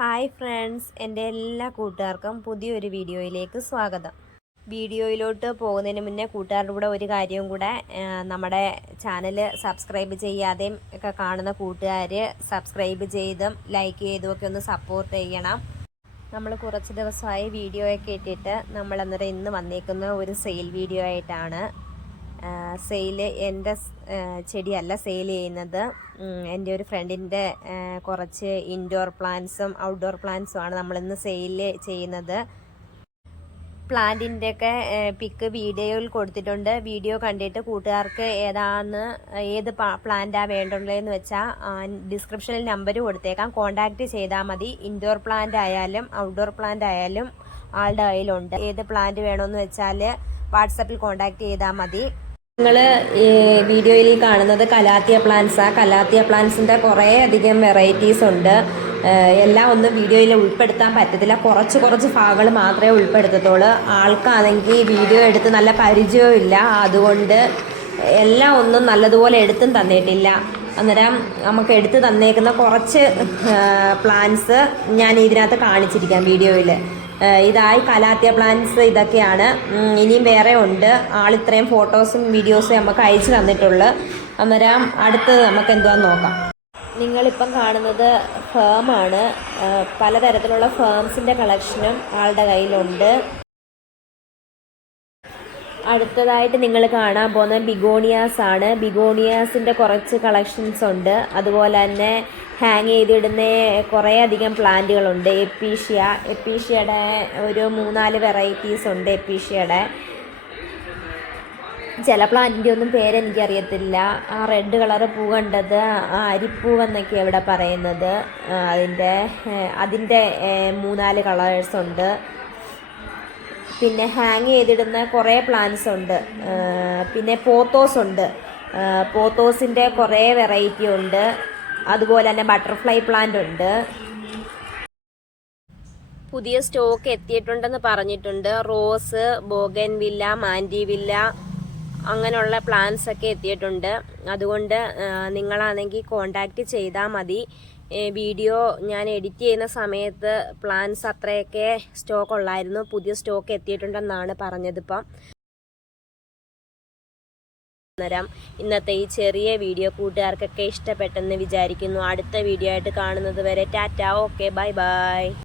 Hi friends, എൻ്റെ എല്ലാ കൂട്ടുകാർക്കും പുതിയൊരു വീഡിയോയിലേക്ക് സ്വാഗതം. വീഡിയോയിലോട്ട് പോകുന്നതിന് മുന്നേ കൂട്ടുകാരുടെ കൂടെ ഒരു കാര്യവും കൂടെ, നമ്മുടെ ചാനൽ സബ്സ്ക്രൈബ് ചെയ്യാതെയും ഒക്കെ കാണുന്ന കൂട്ടുകാർ സബ്സ്ക്രൈബ് ചെയ്തും ലൈക്ക് ചെയ്തും ഒക്കെ ഒന്ന് സപ്പോർട്ട് ചെയ്യണം. നമ്മൾ കുറച്ച് ദിവസമായി വീഡിയോ ഒക്കെ ഇട്ടിട്ട് നമ്മൾ അന്നേരം ഇന്ന് വന്നേക്കുന്ന ഒരു സെയിൽ വീഡിയോ ആയിട്ടാണ്. സെയിൽ എൻ്റെ ചെടിയല്ല സെയിൽ ചെയ്യുന്നത്, എൻ്റെ ഒരു ഫ്രണ്ടിൻ്റെ കുറച്ച് ഇൻഡോർ പ്ലാന്റ്സും ഔട്ട്ഡോർ പ്ലാന്റ്സും ആണ് നമ്മളിന്ന് സെയിൽ ചെയ്യുന്നത്. പ്ലാന്റിൻ്റെ ഒക്കെ പിക്ക് വീഡിയോയിൽ കൊടുത്തിട്ടുണ്ട്. വീഡിയോ കണ്ടിട്ട് കൂട്ടുകാർക്ക് ഏത് പ്ലാന്റാണ് വേണ്ടുള്ളതെന്ന് വെച്ചാൽ ഡിസ്ക്രിപ്ഷനിൽ നമ്പർ കൊടുത്തേക്കാം, കോൺടാക്റ്റ് ചെയ്താൽ മതി. ഇൻഡോർ പ്ലാന്റ് ആയാലും ഔട്ട്ഡോർ പ്ലാന്റ് ആയാലും ആളുടെ കയ്യിലുണ്ട്. ഏത് പ്ലാന്റ് വേണമെന്ന് വെച്ചാൽ വാട്സപ്പിൽ കോൺടാക്റ്റ് ചെയ്താൽ മതി. നിങ്ങൾ വീഡിയോയിൽ കാണുന്നത് കലാത്തിയ പ്ലാന്റ്സാണ്. കലാത്തിയ പ്ലാന്റ്സിൻ്റെ കുറേ അധികം വെറൈറ്റീസ് ഉണ്ട്. എല്ലാം ഒന്നും വീഡിയോയിൽ ഉൾപ്പെടുത്താൻ പറ്റത്തില്ല, കുറച്ച് ഭാഗങ്ങൾ മാത്രമേ ഉൾപ്പെടുത്തത്തുള്ളൂ. ആൾക്കാണെങ്കിൽ വീഡിയോ എടുത്ത് നല്ല പരിചയവും ഇല്ല, അതുകൊണ്ട് എല്ലാം ഒന്നും നല്ലതുപോലെ എടുത്തും തന്നിട്ടില്ല. അന്നേരം നമുക്ക് എടുത്ത് തന്നേക്കുന്ന കുറച്ച് പ്ലാന്റ്സ് ഞാൻ ഇതിനകത്ത് കാണിച്ചിരിക്കാം വീഡിയോയിൽ. ഇതായി കലാത്തിയ പ്ലാന്റ്സ് ഇതൊക്കെയാണ്. ഇനിയും വേറെ ഉണ്ട്. ഇത്രയും ഫോട്ടോസും വീഡിയോസും നമുക്ക് അയച്ചു തന്നിട്ടുള്ളൂ. അന്നേരം അടുത്തത് നമുക്ക് എന്തുവാന്ന് നോക്കാം. നിങ്ങളിപ്പം കാണുന്നത് ഫേമാണ്. പലതരത്തിലുള്ള ഫേംസിൻ്റെ കളക്ഷനും ആളുടെ കയ്യിലുണ്ട്. അടുത്തതായിട്ട് നിങ്ങൾ കാണാൻ പോകുന്ന ബിഗോണിയാസ് ആണ്. ബിഗോണിയാസിൻ്റെ കുറച്ച് കളക്ഷൻസ് ഉണ്ട്. അതുപോലെ തന്നെ ഹാങ് ചെയ്തിടുന്ന കുറേ അധികം പ്ലാന്റുകളുണ്ട്. എപ്പീഷ്യയുടെ ഒരു 3-4 വെറൈറ്റീസ് ഉണ്ട്. എപ്പീഷ്യയുടെ ചില പ്ലാന്റിൻ്റെ ഒന്നും പേരെനിക്കറിയത്തില്ല. ആ റെഡ് കളറ് പൂ കണ്ടത് അരിപ്പൂവെന്നൊക്കെയാണ് ഇവിടെ പറയുന്നത്. അതിൻ്റെ 3-4 കളേഴ്സ് ഉണ്ട്. പിന്നെ ഹാങ് ചെയ്തിടുന്ന കുറേ പ്ലാന്റ്സ് ഉണ്ട്. പിന്നെ പോത്തോസ് ഉണ്ട്. പോത്തോസിൻ്റെ കുറേ വെറൈറ്റി ഉണ്ട്. അതുപോലെ തന്നെ ബട്ടർഫ്ലൈ പ്ലാന്റ് ഉണ്ട്. പുതിയ സ്റ്റോക്ക് എത്തിയിട്ടുണ്ടെന്ന് പറഞ്ഞിട്ടുണ്ട്. റോസ്, ബോഗൻവില്ല, മാൻഡിവില്ല അങ്ങനെയുള്ള പ്ലാന്റ്സ് ഒക്കെ എത്തിയിട്ടുണ്ട്. അതുകൊണ്ട് നിങ്ങളാണെങ്കിൽ കോണ്ടാക്റ്റ് ചെയ്താൽ മതി. വീഡിയോ ഞാൻ എഡിറ്റ് ചെയ്യുന്ന സമയത്ത് പ്ലാന്റ്സ് അത്രയൊക്കെ സ്റ്റോക്ക് ഉള്ളായിരുന്നു. പുതിയ സ്റ്റോക്ക് എത്തിയിട്ടുണ്ടെന്നാണ് പറഞ്ഞതിപ്പം. അന്നേരം ഇന്നത്തെ ഈ ചെറിയ വീഡിയോ കൂട്ടുകാർക്കൊക്കെ ഇഷ്ടപ്പെട്ടെന്ന് വിചാരിക്കുന്നു. അടുത്ത വീഡിയോ ആയിട്ട് കാണുന്നത് വരെ ടാറ്റ, ഓക്കെ, ബൈ ബൈ.